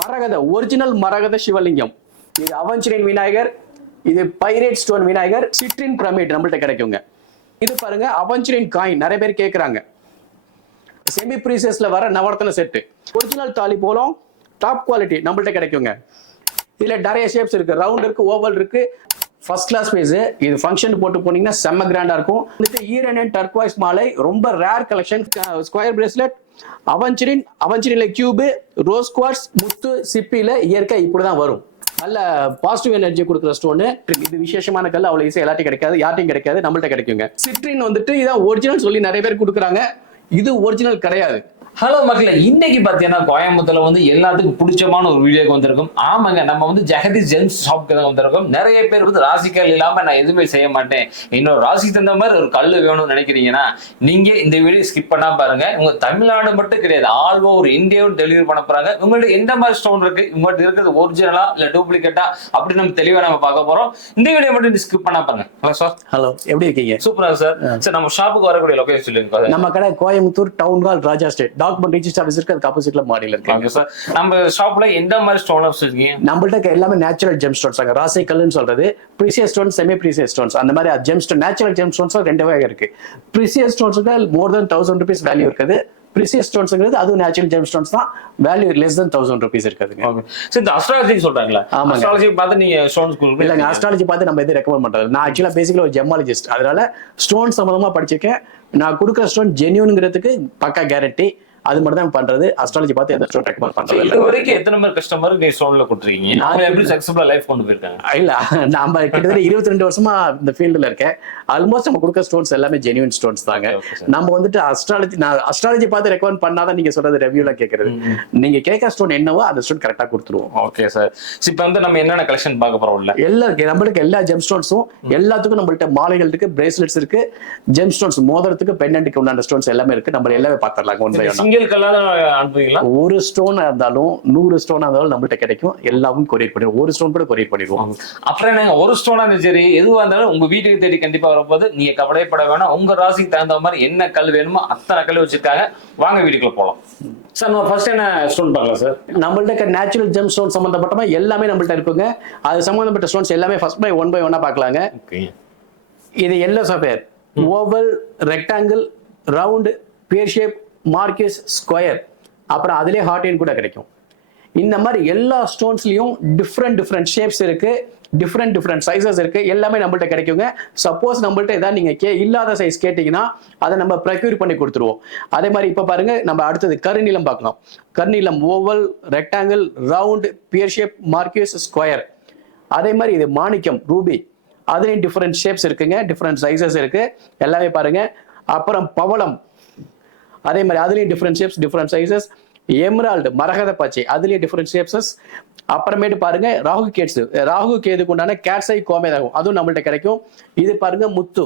மரகத ஒரிஜினல் மரகத சிவலிங்கம். இது அவஞ்சரின் விநாயகர், இது pyrite stone Vinayagar, citrine pyramid நம்மள்ட்ட கிடைக்குங்க. இது பாருங்க அவஞ்சரின் காயின், நிறைய பேர் கேட்குறாங்க. செமி ப்ரீசியஸ்ல வர நவரத்ன செட்டு, ஒரிஜினல் தாலி போலும், டாப் குவாலிட்டி நம்மள்ட்ட கிடைக்குங்க. இதுல நிறைய ஷேப்ஸ் இருக்கு, ரவுண்ட் இருக்கு, ஓவல் இருக்கு, ஃபர்ஸ்ட் கிளாஸ் பீஸ். இது ஃபங்க்ஷன் போட்டு போனீங்கன்னா செம்ம கிராண்டா இருக்கும். ஈரன் டர்க்வைஸ் மாலை, ரொம்ப ரேர் கலெக்ஷன். ஸ்கொயர் பிரேஸ்லெட், அவஞ்சரின்ல கியூபு, ரோஸ் குவார்ட்ஸ், முத்து, சிப்பில இயற்கை இப்படிதான் வரும். நல்ல பாசிட்டிவ் எனர்ஜி கொடுக்குற ஸ்டோனு. இது விசேஷமான கல், அவ்வளவு ஈஸியா எல்லாத்தையும் கிடைக்காது, யார்ட்டையும் கிடைக்காது, நம்மள்ட்ட கிடைக்குங்க. சிட்ரின் வந்துட்டு இதான் ஒரிஜினல் சொல்லி நிறைய பேர் கொடுக்குறாங்க, இது ஒரிஜினல் கிடையாது. ஹலோ மக்களே, இன்னைக்கு பாத்தீங்கன்னா கோயம்புத்தூர்ல வந்து எல்லாத்துக்கும் பிடிச்சமான ஒரு வீடியோக்கு வந்திருக்கும். ஆமாங்க, நம்ம வந்து ஜெகதீஷ் ஜெம்ஸ் ஷாப்க்கு தான் வந்திருக்கோம். நிறைய பேர் வந்து ராசிக்கல் இல்லாம நான் எதுவுமே செய்ய மாட்டேன், இன்னொரு ராசிக்கு தகுந்த மாதிரி ஒரு கல் வேணும்னு நினைக்கிறீங்கன்னா நீங்க இந்த வீடியோ ஸ்கிப் பண்ணா பாருங்க. உங்க தமிழ்நாடு மட்டும் கிடையாது, ஆல் ஓவர் இந்தியாவும் டெலிவரி பண்ண போறாங்க. உங்கள்ட்ட எந்த மாதிரி ஸ்டோன் இருக்கு, உங்கள்ட்ட இருக்கிறது ஒரிஜினலா இல்ல டூப்ளிகேட்டா அப்படி நம்ம தெளிவா நம்ம பார்க்க போறோம். இந்த வீடியோ மட்டும் ஸ்கிப் பண்ணா பாருங்க. Hello sir. ஹலோ, எப்படி இருக்கீங்க? சூப்பரா சார். சார், நம்ம ஷாப்புக்கு வரக்கூடிய லொகேஷன் சொல்லுங்க. நம்ம கடை கோயம்புத்தூர் டவுன் ஹால், ராஜா ஸ்ட்ரீட், டாக்குமெண்ட் ரிஜிஸ்டர் ஆஃபீஸ் இருக்கு, அதுக்கு ஆப்போசிட்ல மாடியில இருக்கு சார். நம்ம ஷாப்ல எந்த மாதிரி ஸ்டோன் வச்சிருக்கீங்க? நம்மள்ட்ட எல்லாமே நேச்சுரல் ஜெம் ஸ்டோன்ஸ், ராசி கல்லுன்னு சொல்றது. Precious stones, semi precious stones, அந்த மாதிரி GeM stone, natural GeM stones ரெண்டு வகை இருக்கு. ப்ரீசியஸ் ஸ்டோன்ஸுக்கு மோர் தென் 1000 rupees வேல்யூ இருக்குது. ப்ரீசியஸ் ஸ்டோன்ஸ்ங்கிறது அது நேச்சுரல் ஜெம் ஸ்டோன்ஸ் தான், வேல்யூ லெஸ் தென் 1000 rupees இருக்குதுங்க. சரி, இந்த அஸ்ட்ராலஜி சொல்றாங்களா? அஸ்ட்ராலஜி பார்த்து நீங்க ஸ்டோன்ஸ் கொடுங்க. இல்லங்க, அஸ்ட்ராலஜி பார்த்து நம்ம எது ரெக்கமெண்ட் பண்றது. நான் ஆக்சுவலா பேசிக்கலி ஒரு ஜெமாலஜிஸ்ட், அதனால ஸ்டோன் சம்பந்தமா படிச்சிருக்கேன். நான் கொடுக்குற ஸ்டோன் ஜென்யூனுங்கிறதுக்கு பக்கா கேரண்டி, அது மட்டும் தான் பண்றது. அஸ்ட்ராலஜி பார்த்து எந்த ஸ்டோன் ரெக்கமெண்ட் பண்றது இல்ல. இது வரைக்கும் எத்தனை பேர் கஸ்டமர் நீங்க ஸ்டோன்ல கொடுத்துருக்கீங்க? அவங்க எப்படி சக்சஸ்ஃபுல்லா லைஃப் கொண்டு போயிருக்காங்க? இல்ல, நம்ம கிட்டத்தட்ட 22 வருஷமா இந்த ஃபீல்டுல இருக்கேன். ஆல்மோஸ்ட் நம்ம கொடுக்குற ஸ்டோன்ஸ் எல்லாமே ஜென்யூன் ஸ்டோன்ஸ் தாங்க. நம்ம வந்துட்டு அஸ்ட்ராலஜி பார்த்து ரெக்கமெண்ட் பண்ணாதான் நீங்க சொல்றது ரிவ்யூல கேட்கறது. நீங்க கேட்க ஸ்டோன் என்னவோ அந்த ஸ்டோன் கரெக்டா கொடுத்துருவோம். Okay sir. இப்போ வந்து நம்ம என்னென்ன கலெக்ஷன் பார்க்க போறோம்? நம்மளுக்கு எல்லா ஜெம் ஸ்டோன்ஸும், எல்லாத்துக்கும் நம்மள்ட்ட மாலைகள் இருக்கு, பிரேஸ்லெட்ஸ் இருக்கு, ஜெம் ஸ்டோன்ஸ் மோதிரத்துக்கு, பெண்டன்ட்டுக்கு உண்டான ஸ்டோன்ஸ் எல்லாமே இருக்கு. நம்ம எல்லாமே பார்த்துடலாம் one by one. Single colour அனுப்புவீங்களா? ஒரு ஸ்டோன் இருந்தாலும் 100 ஸ்டோன் இருந்தாலும் நம்மள்ட்ட கிடைக்கும். எல்லாமே கொரியர் பண்ணிடுவோம், ஒரு ஸ்டோன் கூட கொரியர் பண்ணிடுவோம். அப்புறம் என்னங்க, ஒரு ஸ்டோனா இருந்தாலும் சரி, எதுவா இருந்தாலும் உங்க வீட்டுக்கு தேடி கண்டிப்பா வரப்போது. நீங்க கவலைப்பட வேணாம், உங்க ராசிக்கு தகுந்த மாதிரி என்ன கல் வேணுமோ அத்தனை கல் வச்சிருக்காங்க. வாங்க வீட்டுக்குள்ள போலாம். சார், நம்ம ஃபர்ஸ்ட் என்ன ஸ்டோன் பார்க்கலாம் சார்? நம்மள்ட்ட நேச்சுரல் ஜெம் ஸ்டோன் சம்பந்தப்பட்ட எல்லாமே நம்மள்ட்ட இருக்குங்க. அது சம்பந்தப்பட்ட ஸ்டோன்ஸ் எல்லாமே ஃபர்ஸ்ட் பை ஒன்னா பார்க்கலாங்க. இது yellow sapphire, oval, rectangle, round, pear shape, marquise, square, அப்புறம் அதுலேயே ஹார்ட் இன் கூட கிடைக்கும். இந்த மாதிரி எல்லா ஸ்டோன்ஸ்லயும் டிஃப்ரெண்ட் ஷேப்ஸ் இருக்கு, டிஃப்ரெண்ட் சைஸஸ் இருக்கு, எல்லாமே நம்மள்ட்ட கிடைக்குங்க. சப்போஸ் நம்மள்ட்ட ஏதாவது நீங்க இல்லாத சைஸ் கேட்டீங்கன்னா அதை நம்ம ப்ரொக்யூர் பண்ணி கொடுத்துருவோம். அதே மாதிரி இப்ப பாருங்க, நம்ம அடுத்தது கருநீளம் பார்க்கலாம். கருநீளம், oval, rectangle, round, pear shape, marquise, square. அதே மாதிரி இது மாணிக்கம், ரூபி, அதுலயும் டிஃப்ரெண்ட் ஷேப்ஸ் இருக்குங்க, டிஃப்ரெண்ட் சைஸஸ் இருக்கு, எல்லாமே பாருங்க. அப்புறம் பவளம், அதே மாதிரி அதுலயும் different shapes, different sizes. Emerald, மரகத பச்சை, அதுலயும் டிஃப்ரெண்ட் ஷேப்ஸஸ். அப்புறமேட்டு பாருங்க ராகு கேதுக்கு உண்டான கேட்ஸை கோமேதகம், அதுவும் நம்மள்ட்ட கிடைக்கும். இது பாருங்க முத்து,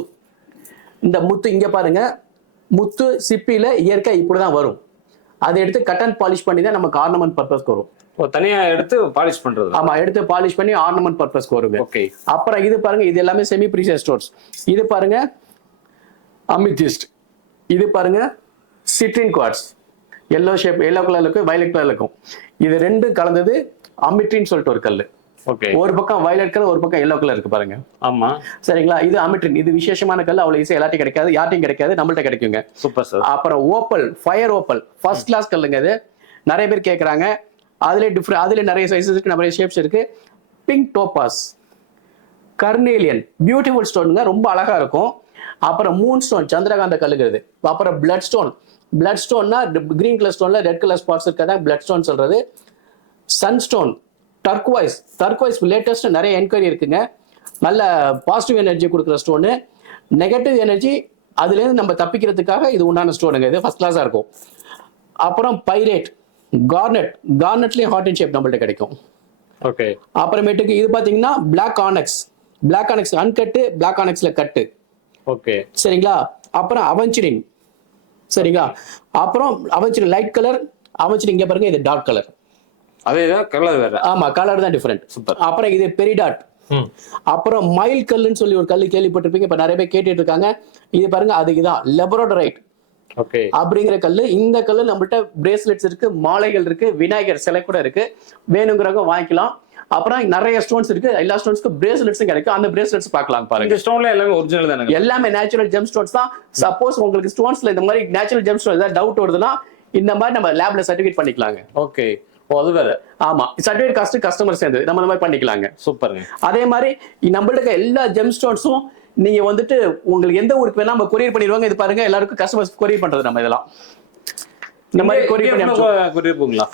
இந்த முத்து இங்க பாருங்க, முத்து சிப்பில இயற்கை இப்படிதான் வரும். அதை எடுத்து கட் அண்ட் பாலிஷ் பண்ணி தான் நமக்கு ஆர்னமெண்ட் பர்பஸ்க்கு வரும். தனியா எடுத்து பாலிஷ் பண்றது? ஆமா, எடுத்து பாலிஷ் பண்ணி ஆர்னமெண்ட் பர்பஸ்க்கு வருங்க. ஓகே. அப்புறம் இது பாருங்க, இது எல்லாமே செமி ப்ரீசியஸ் ஸ்டோன்ஸ். இது பாருங்க அமித்திஸ்ட், இது பாருங்க citrine quartz, yellow shape, yellow கலர்ல இருக்கும், வயலட் கலர்ல இருக்கும். இது ரெண்டு கலந்தது அமிட்ரின் சொல்லிட்டு ஒரு கல். ஓகே. ஒரு பக்கம் வயலட் கலர், ஒரு பக்கம் எல்லோ கலர் இருக்கு பாருங்க. ஆமா, சரிங்களா? இது அமிட்ரின். இது விசேஷமான கல், அவ்வளவு ஈஸியா எல்லாத்தையும் கிடைக்காது, யார்ட்டையும் கிடைக்காது, நம்மள்ட்ட கிடைக்குங்க. Super sir. அப்புறம் opal, fire opal, first class கல்லுங்க. இது நிறைய பேர் கேட்கறாங்க. அதுல நிறைய சைஸஸ் இருக்கு, நிறைய ஷேப்ஸ் இருக்கு. பிங்க் டோபாஸ், கர்னேலியன், பியூட்டிஃபுல் ஸ்டோனுங்க, ரொம்ப அழகா இருக்கும். அப்புறம் மூன் ஸ்டோன், சந்திரகாந்த கல்லுங்கிறது. அப்புறம் பிளட் ஸ்டோன், பிளட் ஸ்டோன்னா கிரீன் கலர் ஸ்டோன்ல ரெட் கலர் ஸ்பாட்ஸ் இருக்கதான் பிளட் ஸ்டோன் சொல்றது. சன்ஸ்டோன், டர்க்வைஸ் லேட்டஸ்ட் நிறைய என்கொயரி இருக்குங்க. நல்ல பாசிட்டிவ் எனர்ஜி கொடுக்குற ஸ்டோனு, நெகட்டிவ் எனர்ஜி அதுலேருந்து நம்ம தப்பிக்கிறதுக்காக இது உண்டான ஸ்டோனுங்க. இது ஃபர்ஸ்ட் கிளாஸா இருக்கும். அப்புறம் பைரேட், கார்னெட்லயும் ஹார்ட் அண்ட் ஷேப் நம்மள்ட்ட கிடைக்கும். ஓகே. அப்புறமேட்டுக்கு இது பாத்தீங்கன்னா பிளாக் ஆனக்ஸ் அன்கட்டு, பிளாக் ஆனக்ஸ்ல கட்டு. ஓகே, சரிங்களா? அப்புறம் அவஞ்சரின், சரிங்களா? அப்புறம் அவஞ்சரின் லைட் கலர், அவஞ்சரின் இங்க பாருங்க, இது டார்க் கலர். அதே கலர் வேற? ஆமா, கலர் தான் டிஃபரெண்ட். சூப்பர். அப்புறம் இது பெரிடாட். அப்புறம் மயில் கல்லுன்னு சொல்லி ஒரு கல் கேள்விப்பட்டிருப்பீங்க, இப்ப நிறைய பேர் கேட்டுட்டு இருக்காங்க. இது பாருங்க, அதுக்குதான் லெபரோடரைட். ஓகே. அப்படிங்கிற கல்லு. இந்த கல்லு நம்மள்ட்ட பிரேஸ்லெட்ஸ் இருக்கு, மாலைகள் இருக்கு, விநாயகர் சிலை கூட இருக்கு. வேணுங்கிறவங்க வாங்கிக்கலாம். அப்புறம் நிறைய ஸ்டோன்ஸ் இருக்கு. எல்லா ஸ்டோன்ஸ்க்கும் பிரேஸ்லெட்ஸும் கிடைக்கும். அந்த பிரேஸ்லெட்ஸ் பார்க்கலாம் பாருங்க. இந்த ஸ்டோன்ல எல்லாமே ஒரிஜினல் தானே? எல்லாமே நேச்சுரல் ஜெம் ஸ்டோன்ஸ் தான். சப்போஸ் உங்களுக்கு ஸ்டோன்ஸ்ல இந்த மாதிரி நேச்சுரல் ஜெம் ஸ்டோன் ஏதாவது டவுட் வருதுன்னா இந்த மாதிரி நம்ம லேப்ல சர்டிஃபிகேட் பண்ணிக்கலாங்க. ஓகே. ஓ, அது வேற. ஆமா, சர்டிஃபிகேட் காஸ்ட் கஸ்டமர் சேர்ந்து நம்ம இந்த மாதிரி பண்ணிக்கலாங்க. சூப்பருங்க. அதே மாதிரி நம்மள்ட்ட எல்லா ஜெம் ஸ்டோன்ஸும் நீங்க வந்துட்டு உங்களுக்கு எந்த ஊருக்கு வேணா நம்ம கொரியர் பண்ணிடுவாங்க. இது பாருங்க, எல்லாருக்கும் கஸ்டமர்ஸ் கொரியர் பண்றது நம்ம இதெல்லாம். இந்த மாதிரி கொரியர் போங்களா?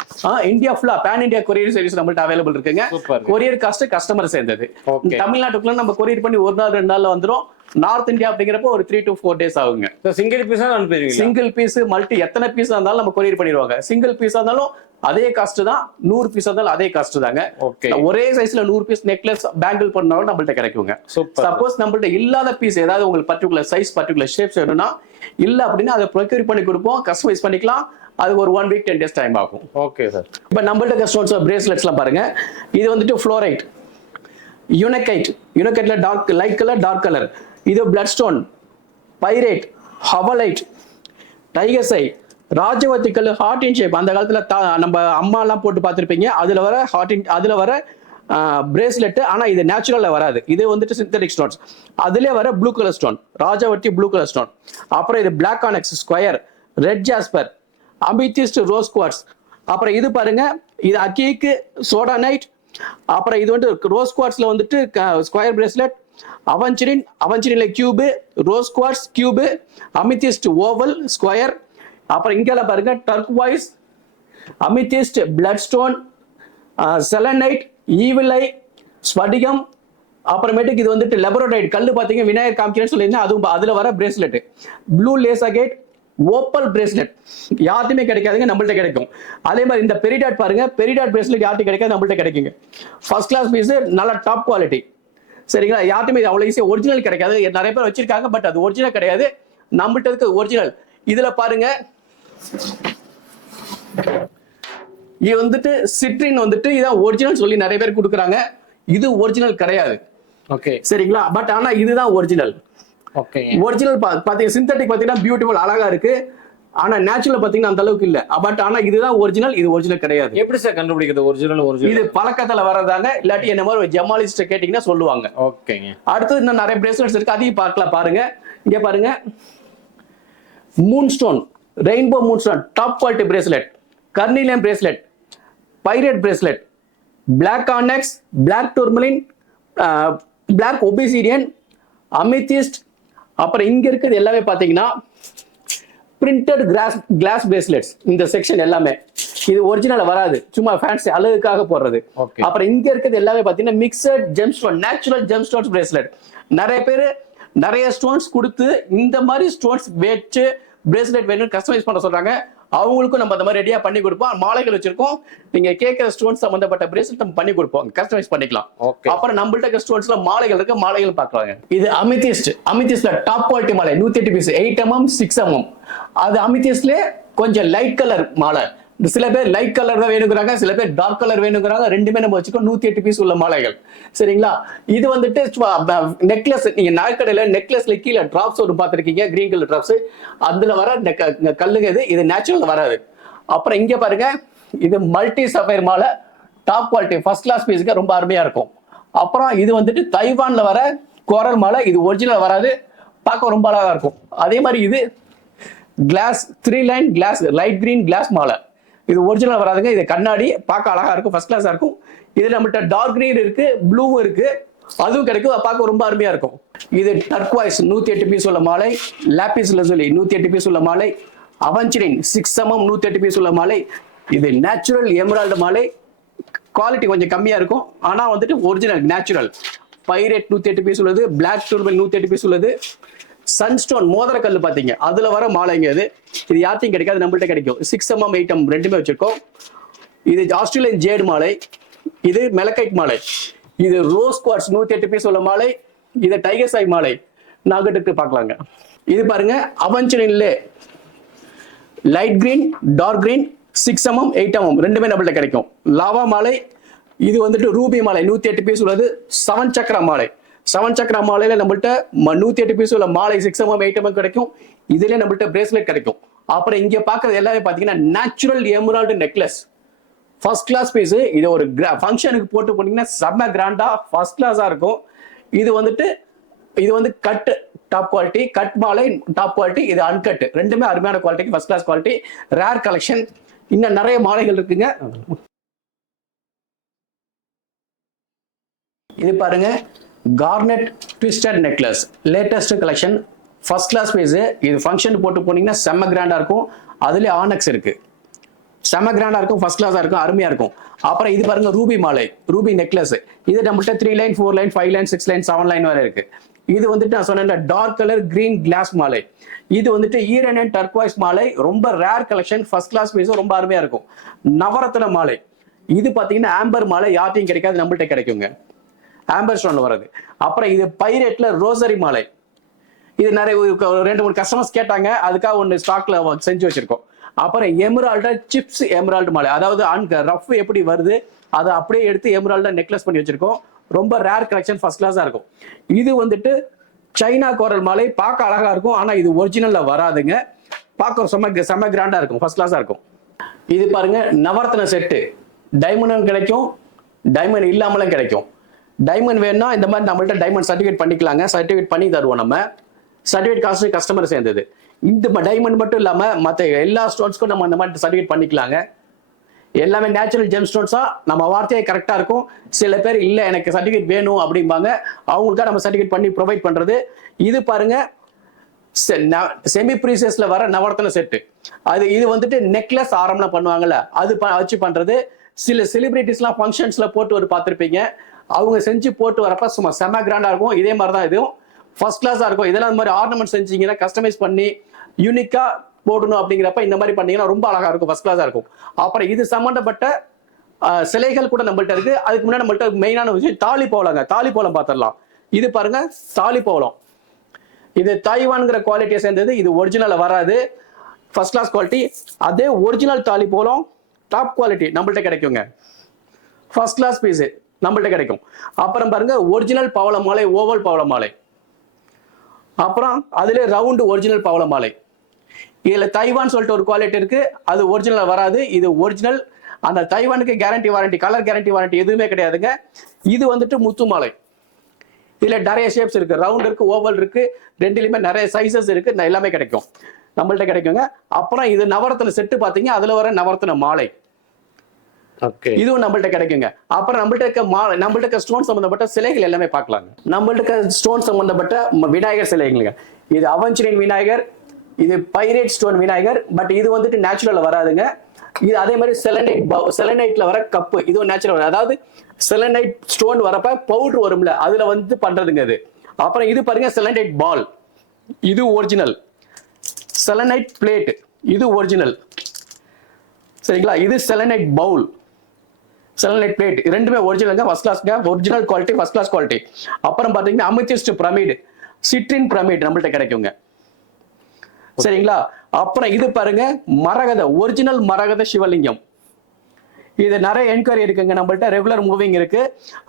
இந்தியா ஃபுல்லா பேன் இந்தியா கொரியர் சர்வீஸ் நம்மள்ட்ட அவைலபிள் இருக்குங்க. சூப்பர். கொரியர் காஸ்ட் கஸ்டமர் சேர்ந்தது. ஓகே. தமிழ்நாட்டுக்குள்ள நம்ம கொரியர் பண்ணி ஒரு நாள் 2 நாள்ல வந்துரும். நார்த் இந்தியா அப்படிங்கிறப்ப ஒரு 3 to 4 days ஆகுங்க. சிங்கிள் பீஸா அனுப்புவீங்க? சிங்கிள் பீஸ் மல்டி எத்தனை பீஸ் இருந்தாலும் நம்ம கொரியர் பண்ணிடுவாங்க. சிங்கிள் பீஸா இருந்தாலும் அதே காஸ்ட் தான், 100 பீஸ் இருந்தாலும் அதே காஸ்ட் தாங்க. ஓகே. ஒரே சைஸ்ல 100 பீஸ் நெக்லஸ் பேங்கிள் பண்ணாலும் நம்மள்ட்ட கிடைக்குங்க. சப்போஸ் நம்மள்ட்ட இல்லாத பீஸ் ஏதாவது உங்களுக்கு பர்டிகுலர் சைஸ் பர்டிகுலர் ஷேப்ஸ் வேணும்னா இல்ல அப்படின்னா அதை ப்ரொக்யூர் பண்ணி கொடுப்போம், கஸ்டமைஸ் பண்ணிக்கலாம். அது ஒரு 1 week 10 days டைம் ஆகும். Okay sir. இப்போ நம்மள்ட்ட ஸ்டோன்ஸ் பிரேஸ்லெட்ஸ்லாம் பாருங்க. இது வந்துட்டு ஃப்ளோரைட், யூனகைட். யூனகைட்ல dark light colour, dark colour. இது blood stone, pyrite, howlite, tiger's eye, ராஜவத்தி கல், ஹார்ட் இன் ஷேப். அந்த காலத்துல நம்ம அம்மா எல்லாம் போட்டு பார்த்திருப்பீங்க. அதுல வர ஹார்ட் இன், அதுல வர பிரேஸ்லெட். ஆனா இது நேச்சுரல்ல வராது, இது வந்துட்டு சிந்தட்டிக் ஸ்டோன்ஸ். அதுல வர ப்ளூ கலர் ஸ்டோன், ராஜவத்தி ப்ளூ கலர் ஸ்டோன். அப்புறம் இது black onyx square, red jasper, amethyst, rose quartz. அப்புறம் இது பாருங்க, இது அக்கீக்கு சோடானைட். அப்புறம் இது வந்து ரோஸ் குவார்ட்ஸ்ல வந்துட்டு ஸ்கொயர் பிரேஸ்லெட், அவென்ச்சரின், அவென்ச்சரின்ல cube, rose quartz cube, amethyst oval square. அப்புறம் இங்கெல்லாம் பாருங்க turquoise, amethyst, blood stone, selenite, evil eye, ஸ்படிகம். அப்புறமேட்டுக்கு இது வந்துட்டு லெபரோடைட் கல்லு பாத்தீங்க, விநாயகர் காமிக்கிறேன்னு சொல்லியிருந்தேன். அதுவும் அதுல வர பிரேஸ்லெட். ப்ளூ லேசாகேட், ஓப்பல் பிரேஸ்லெட் யாருமே கிடைக்காதுங்க, நம்மள்ட்ட கிடைக்கும். அதே மாதிரி இந்த பெரிடாட் பாருங்க, பெரிடாட் பிரேஸ்லெட் யார்ட்டும் கிடைக்காது, நம்மள்ட்ட கிடைக்குங்க. ஃபர்ஸ்ட் கிளாஸ் பீஸ், நல்ல டாப் குவாலிட்டி. சரிங்களா? யார்ட்டுமே அவ்வளவு ஈஸியா ஒரிஜினல் கிடைக்காது. நிறைய பேர் வச்சிருக்காங்க, பட் அது ஒரிஜினல் கிடையாது. நம்மள்ட்ட இருக்கு ஒரிஜினல். இதுல பாருங்க, இது வந்துட்டு சிட்ரின் வந்துட்டு இதான் ஒரிஜினல் சொல்லி நிறைய பேர் கொடுக்குறாங்க. இது ஒரிஜினல் கிடையாது. ஓகே. சரிங்களா? பட் ஆனா இதுதான் ஒரிஜினல். ஓகே. ஒரிஜினல் பாத்தீங்கன்னா சிந்தட்டிக் பாத்தீங்கன்னா பியூட்டிஃபுல் அழகா இருக்கு. ஆனா நேச்சுரல் பாத்தீங்கன்னா அந்த அளவுக்கு இல்ல. பட் ஆனா இதுதான் ஒரிஜினல், இது ஒரிஜினல் கிடையாது. எப்படி சார் கண்டுபிடிக்கிறது ஒரிஜினல்? இது பழக்கத்துல வரதாங்க. இல்லாட்டி என்ன மாதிரி ஜமாலிஸ்ட் கேட்டீங்கன்னா சொல்லுவாங்க. ஓகேங்க. அடுத்து இன்னும் நிறைய பிரேஸ்லெட்ஸ் இருக்கு, அதையும் பார்க்கலாம். பாருங்க, இங்க பாருங்க, moon stone, rainbow moon stone, top quality bracelet, carnelian bracelet, pyrite bracelet, black onyx, black tourmaline, black obsidian, amethyst. அப்புறம் இங்க இருக்கிறது எல்லாமே பாத்தீங்கன்னா பிரிண்டட் கிளாஸ் பிரேஸ்லெட்ஸ். இந்த செக்ஷன் எல்லாமே இது ஒரிஜினல் வராது, சும்மா ஃபேன்சி அழகுக்காக போடுறது. அப்புறம் இங்க இருக்கிறது எல்லாமே பாத்தீங்கன்னா mixed GeM stone, natural GeM stones bracelet. நிறைய பேர் நிறைய ஸ்டோன்ஸ் கொடுத்து இந்த மாதிரி ஸ்டோன்ஸ் வச்சு பிரேஸ்லெட் வேணும்னு கஸ்டமைஸ் பண்ண சொல்றாங்க. அவங்களுக்கும் நம்ம அந்த மாதிரி ரெடியா பண்ணி கொடுப்போம். மாலைகள் வச்சிருக்கோம். நீங்க கேட்கிற ஸ்டோன்ஸ் சம்பந்தப்பட்ட பிரேஸ்லெட் நம்ம பண்ணி கொடுப்போம், கஸ்டமைஸ் பண்ணிக்கலாம். அப்புறம் நம்மள்ட்ட ஸ்டோன்ஸ்ல மாலைகள் இருக்கு, மாலைகள் பார்க்கலாங்க. இது அமித்திஸ்ட். அமித்திஸ்ட்ல டாப் குவாலிட்டி மாலை 108 பீஸ், 8 mm 6 mm. அது அமித்திஸ்ட்ல கொஞ்சம் லைட் கலர் மாலை. சில பேர் லைட் கலர் தான் வேணுங்கிறாங்க, சில பேர் டார்க் கலர் வேணுங்கிறாங்க. ரெண்டுமே நம்ம வச்சுக்கோ. 108 பீஸ் உள்ள மாலைகள். சரிங்களா? இது வந்துட்டு நெக்லஸ். நீங்க நாய்க்கடையில நெக்லஸ்ல கீழே டிராப்ஸ் ஒரு பார்த்திருக்கீங்க, கிரீன் கலர் டிராப்ஸ். அதுல வர கல்லுங்க. இது நேச்சுரல் வராது. அப்புறம் இங்க பாருங்க, இது மல்டி சஃபைர் மாலை, டாப் குவாலிட்டி ஃபர்ஸ்ட் கிளாஸ் பீஸுக்கு ரொம்ப அருமையா இருக்கும். அப்புறம் இது வந்துட்டு தைவான்ல வர கோரல் மாலை. இது ஒரிஜினல் வராது, பார்க்க ரொம்ப அழகா இருக்கும். அதே மாதிரி இது glass 3 line glass, light green glass மாலை. இது ஒரிஜினல் வராதுங்க, இது கண்ணாடி, பார்க்க அழகா இருக்கும், ஃபர்ஸ்ட் கிளாஸா இருக்கும். இது நம்மகிட்ட டார்க் கிரீன் இருக்கு, ப்ளூ இருக்கு, அதுவும் கிடைக்கும், பார்க்க ரொம்ப அருமையா இருக்கும். இது டர்க்வாய்ஸ் 108 பீஸ் உள்ள மாலை, லாபிஸ் லசூலி 108 பீஸ் உள்ள மாலை, அவென்ச்சரின் 6 mm 108 பீஸ் உள்ள மாலை. இது நேச்சுரல் எமரால்டு மாலை, குவாலிட்டி கொஞ்சம் கம்மியா இருக்கும், ஆனா வந்துட்டு ஒரிஜினல் நேச்சுரல். பைரேட் 108 பீஸ் உள்ளது, பிளாக் டூர்பல் 108 பீஸ் உள்ளது. சன்ஸ்டோன் மோதிர கல்லு பாத்தீங்க, அதுல வர மாலைங்க. இது யார்ட்டையும் கிடைக்காது, நம்மள்ட்ட கிடைக்கும். 6 mm 8 mm ரெண்டுமே வச்சிருக்கோம். இது ஆஸ்திரேலியன் ஜேடு மாலை, இது மெலக்கைட் மாலை, இது ரோஸ் குவார்ட்ஸ் 108 பீஸ் உள்ள மாலை, இது டைகர்ஸ் ஐ மாலை. நாகட்டுக்கு பார்க்கலாங்க. இது பாருங்க, அவென்ச்சரின்ல light green, dark green, 6 mm 8 mm ரெண்டுமே நம்மள்ட்ட கிடைக்கும். லாவா மாலை, இது வந்துட்டு ரூபி மாலை 108 பீஸ் உள்ளது. 7 சக்கரா மாலை, 7 சக்கரா மாலையில நம்மள்ட்ட 108 பீஸ் உள்ள மாலை 6 mm 8 mm கிடைக்கும். இதுல நம்மள்ட்ட பிரேஸ்லெட் கிடைக்கும். அப்புறம் இங்க பாக்குறது எல்லாமே பாத்தீங்கன்னா natural emerald necklace, first class piece. இது ஒரு ஃபங்க்ஷனுக்கு போட்டு போனீங்கன்னா செம்ம கிராண்டா ஃபர்ஸ்ட் கிளாஸா இருக்கும். இது வந்து கட் டாப் குவாலிட்டி, கட் மாலை டாப் குவாலிட்டி, இது அன்கட், ரெண்டுமே அருமையான quality, first class quality, rare collection. இன்னும் நிறைய மாலைகள் இருக்குங்க. இது பாருங்க, garnet twisted necklace, latest collection, first class piece. இது ஃபங்க்ஷன் போட்டு போனீங்கன்னா செம்ம கிராண்டா இருக்கும். அதுல ஆனக்ஸ் இருக்கு, செம்ம கிராண்டா இருக்கும், ஃபர்ஸ்ட் கிளாஸா இருக்கும், அருமையா இருக்கும். அப்புறம் இது பாருங்க, ரூபி மாலை, ரூபி நெக்லஸ். இது நம்மள்ட்ட 3 line 4 line 5 line 6 line 7 line வரை இருக்கு. இது வந்துட்டு நான் சொன்னேன் டார்க் கலர் கிரீன் கிளாஸ் மாலை. இது வந்துட்டு ஈரன் அண்ட் டர்க்வைஸ் மாலை, ரொம்ப rare collection, first class piece, ரொம்ப அருமையா இருக்கும். நவரத்ன மாலை, இது பாத்தீங்கன்னா ஆம்பர் மாலை, யார்ட்டையும் கிடைக்காது, நம்மள்ட்ட கிடைக்குங்க, ஆம்பர் ஸ்டோன்ல வர்றது. அப்புறம் இது பைரேட்ல ரோசரி மாலை. இது நிறைய 2-3 கஸ்டமர்ஸ் கேட்டாங்க, அதுக்காக ஒன்று ஸ்டாக்ல செஞ்சு வச்சிருக்கோம். அப்புறம் எமரால்டா சிப்ஸ் எமரால்டு மாலை, அதாவது ரஃப் எப்படி வருது அதை அப்படியே எடுத்து எமரால்டா நெக்லஸ் பண்ணி வச்சிருக்கோம். ரொம்ப ரேர் கலெக்ஷன், ஃபர்ஸ்ட் கிளாஸா இருக்கும். இது வந்துட்டு சைனா கோரல் மாலை, பார்க்க அழகா இருக்கும், ஆனா இது ஒரிஜினல்ல வராதுங்க. பார்க்க செம்ம கிராண்டா இருக்கும், ஃபர்ஸ்ட் கிளாஸா இருக்கும். இது பாருங்க, நவரத்ன செட்டு, டைமண்டும் கிடைக்கும், டைமண்ட் இல்லாமலும் கிடைக்கும். டைமண்ட் வேணும்னா இந்த மாதிரி நம்மள்ட்ட டைமண்ட் சர்டிஃபிகேட் பண்ணிக்கலாங்க, சர்டிஃபிகேட் பண்ணி தருவோம் நம்ம. சர்டிஃபிகேட் காஸ்ட் கஸ்டமர் சேர்ந்தது. இந்த டைமண்ட் மட்டும் இல்லாம மற்ற எல்லா ஸ்டோன்ஸ்க்கும் நம்ம இந்த மாதிரி சர்டிஃபிகேட் பண்ணிக்கலாங்க. எல்லாமே நேச்சுரல் ஜெம் ஸ்டோன்ஸா, நம்ம வார்த்தையே கரெக்டா இருக்கும். சில பேர் இல்ல எனக்கு சர்டிஃபிகேட் வேணும் அப்படிம்பாங்க, அவங்களுக்காக நம்ம சர்டிஃபிகேட் பண்ணி ப்ரொவைட் பண்றது. இது பாருங்க, செமி ப்ரீசியஸ்ல வர நவரத்ன செட்டு. இது வந்துட்டு நெக்லஸ் ஆரம்லாம் பண்ணுவாங்கல்ல, அது வச்சு பண்றது. சில செலிபிரிட்டிஸ்லாம் ஃபங்க்ஷன்ஸ்ல போட்டு பார்த்துருப்பீங்க, அவங்க செஞ்சு போட்டு வரப்ப சும்மா செம கிராண்டா இருக்கும். இதே மாதிரி தான் இதுவும் ஃபர்ஸ்ட் கிளாஸா இருக்கும். இதெல்லாம் இந்த மாதிரி ஆர்னமெண்ட் செஞ்சீங்கன்னா, கஸ்டமைஸ் பண்ணி யூனிக்கா போடணும் அப்படிங்கிறப்ப இந்த மாதிரி பண்ணீங்கன்னா ரொம்ப அழகா இருக்கும், ஃபர்ஸ்ட் கிளாஸா இருக்கும். அப்புறம் இது சம்பந்தப்பட்ட சிலைகள் கூட நம்மள்ட்ட இருக்கு. அதுக்கு முன்னாடி நம்மள்ட்ட மெயினான விஷயம் தாலி போலங்க, தாலி போலம் பார்த்துடலாம். இது பாருங்க, தாலி போலம். இது தைவான்ங்கிற குவாலிட்டியை சேர்ந்தது, இது ஒரிஜினல் வராது, ஃபர்ஸ்ட் கிளாஸ் குவாலிட்டி. அதே ஒரிஜினல் தாலி போலம் டாப் குவாலிட்டி நம்மள்ட்ட கிடைக்குங்க, ஃபர்ஸ்ட் கிளாஸ் பீஸ் நம்மள்ட்ட கிடைக்கும். அப்புறம் பாருங்க, ஒரிஜினல் பவள மாலை, ஓவல் பவள மாலை. அப்புறம் அதுல ரவுண்டு ஒரிஜினல் பவள மாலை. இதுல தைவான் சொல்லிட்டு ஒரு குவாலிட்டி இருக்கு, அது ஒரிஜினல் வராது, இது ஒரிஜினல். அந்த தைவானுக்கு guarantee warranty, colour guarantee warranty எதுவுமே கிடையாதுங்க. இது வந்துட்டு முத்து மாலை. இதுல நிறைய ஷேப்ஸ் இருக்கு, ரவுண்ட் இருக்கு, ஓவல் இருக்கு, ரெண்டுலயுமே நிறைய சைசஸ் இருக்கு, எல்லாமே கிடைக்கும், நம்மள்ட்ட கிடைக்குங்க. அப்புறம் இது நவரத்ன செட்டு பாத்தீங்க, அதுல வர நவரத்ன மாலை, இதுவும் நம்மள்ட்ட கிடைக்குங்க. அப்புறம் நம்மள்ட்ட இருக்க ஸ்டோன் சம்பந்தப்பட்ட சிலைகள் எல்லாமே பார்க்கலாங்க. நம்மள்ட்ட இருக்க ஸ்டோன் சம்பந்தப்பட்ட விநாயகர் சிலைகளுங்க. இது அவென்ச்சுரின் விநாயகர், இது பைரேட் ஸ்டோன் விநாயகர். பட் இது வந்துட்டு நேச்சுரல்ல வராதுங்க. இது அதே மாதிரி செலனைட்ல வர கப்பு, இதுவும் நேச்சுரல். அதாவது செலனைட் ஸ்டோன் வரப்ப பவுடர் வரும்ல, அதுல வந்து பண்றதுங்க இது. அப்புறம் இது பாருங்க, செலனைட் பால், இது ஒரிஜினல். செலனைட் பிளேட், இது ஒரிஜினல். சரிங்களா? இது செலனைட் பவுல், செலனைட் பிளேட், ரெண்டுமே ஒரிஜினல்ங்க, ஃபர்ஸ்ட் கிளாஸ்ங்க, original quality, first class quality. அப்புறம் பாத்தீங்கன்னா அமித்திஸ்ட் பிரமிட், சிட்ரின் பிரமிட் நம்மள்ட்ட கிடைக்குங்க. சரிங்களா? அப்புறம் இது பாருங்க, மரகத, ஒரிஜினல் மரகத சிவலிங்கம். இது நிறைய என்கொயரி இருக்குங்க, நம்மள்ட்ட ரெகுலர் மூவிங் இருக்கு.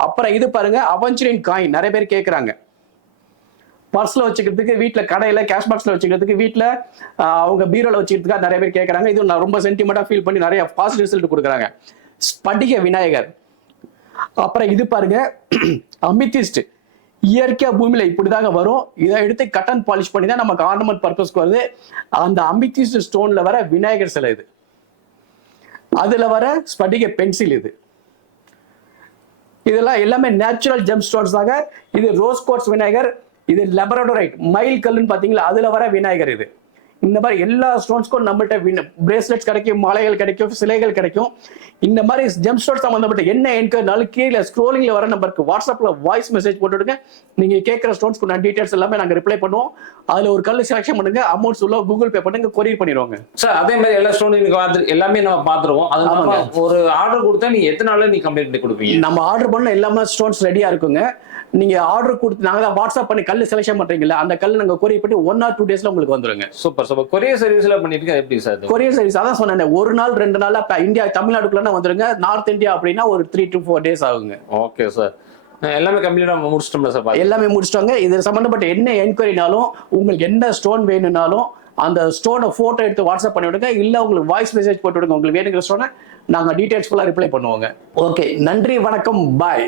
அப்புறம் இது பாருங்க, அவென்ச்சுரின் காயின், நிறைய பேர் கேட்கறாங்க. பர்ஸ்ல வச்சுக்கிறதுக்கு, வீட்டுல கடையில கேஷ் பாக்ஸ்ல வச்சுக்கிறதுக்கு, வீட்டுல அவங்க பீரோல வச்சுக்கிறதுக்காக நிறைய பேர் கேட்கறாங்க. இது நான் ரொம்ப சென்டிமெண்டா ஃபீல் பண்ணி நிறைய பாசிட்டிவ் ரிசல்ட் கொடுக்குறாங்க. ஸ்படிக விநாயகர். அப்புறம் இது பாருங்க, அமித்திஸ்ட், இயற்கையா பூமியில இப்படிதாங்க வரும். இதை எடுத்து கட் அண்ட் பாலிஷ் பண்ணி தான் நமக்கு ஆர்னமெண்ட் பர்பஸ்க்கு வருது. அந்த அமித்திஸ்ட் ஸ்டோன்ல வர விநாயகர் சிலை இது. அதுல வர ஸ்படிக பென்சில் இது. இதெல்லாம் எல்லாமே நேச்சுரல் ஜெம் ஸ்டோன்ஸ் தாங்க. இது ரோஸ் கோர்ஸ் விநாயகர், இது லெபரடோரைட் மயில் கல்லுன்னு பாத்தீங்களா, அதுல வர விநாயகர் இது. இந்த மாதிரி எல்லா ஸ்டோன்ஸ்க்கும் நம்மகிட்ட பிரேஸ்லெட்ஸ் கிடைக்கும், மாலைகள் கிடைக்கும், சிலைகள் கிடைக்கும். இந்த மாதிரி ஜெம் ஸ்டோன்ஸ் சம்பந்தப்பட்ட என்ன என்கொயரினாலும் கீழே ஸ்க்ரோலிங்ல வர நம்பருக்கு வாட்ஸ்அப்ல வாய்ஸ் மெசேஜ் போட்டுடுங்க. நீங்க கேட்கிற ஸ்டோன்ஸ்க்கு நான் டீடைல்ஸ் எல்லாமே நாங்க ரிப்ளை பண்ணுவோம். அதுல ஒரு கல் செலக்ஷன் பண்ணுங்க, அமௌண்ட்ஸ் உள்ள கூகுள் பே பண்ணுங்க, கொரியர் பண்ணிடுவாங்க சார். அதே மாதிரி எல்லா ஸ்டோன் எல்லாமே நம்ம பாத்துருவோம். அது நம்ம ஒரு ஆர்டர் கொடுத்தா நீங்க எத்தனை நாள்ல நீங்க கம்ப்ளீட் பண்ணி கொடுப்பீங்க? நம்ம ஆர்டர் பண்ண எல்லாமே ஸ்டோன்ஸ் ரெடியா இருக்குங்க. நீங்க ஆர்டர் கொடுத்து நாங்க தான் வாட்ஸ்அப் பண்ணி கல் செலக்ஷன் பண்றீங்களா, அந்த கல் நாங்க கொரியர் பண்ணி 1 or 2 daysல உங்களுக்கு வந்துருங்க. Super super. கொரியர் சர்வீஸ்ல பண்ணிட்டு எப்படி சார்? கொரியர் சர்வீஸ் அதான் சொன்னேன், 1 நாள் 2 நாள் இந்தியா தமிழ்நாடுக்குள்ள வந்துருங்க. நார்த் இந்தியா அப்படின்னா ஒரு 3 to 4 days ஆகுங்க. ஓகே சார், எல்லாமே கம்ப்ளீட்டா முடிச்சிட்டோம்ல சார்? எல்லாமே முடிச்சிட்டாங்க. இது சம்பந்தப்பட்ட என்ன என்கொயரினாலும், உங்களுக்கு என்ன ஸ்டோன் வேணும்னாலும் அந்த ஸ்டோனை ஃபோட்டோ எடுத்து வாட்ஸ்அப் பண்ணி விடுங்க, இல்லை உங்களுக்கு வாய்ஸ் மெசேஜ் போட்டு விடுங்க. உங்களுக்கு வேணுங்கிற ஸ்டோனை நாங்கள் டீட்டெயில்ஸ் ஃபுல்லாக ரிப்ளை பண்ணுவோங்க. ஓகே, நன்றி, வணக்கம், பாய்.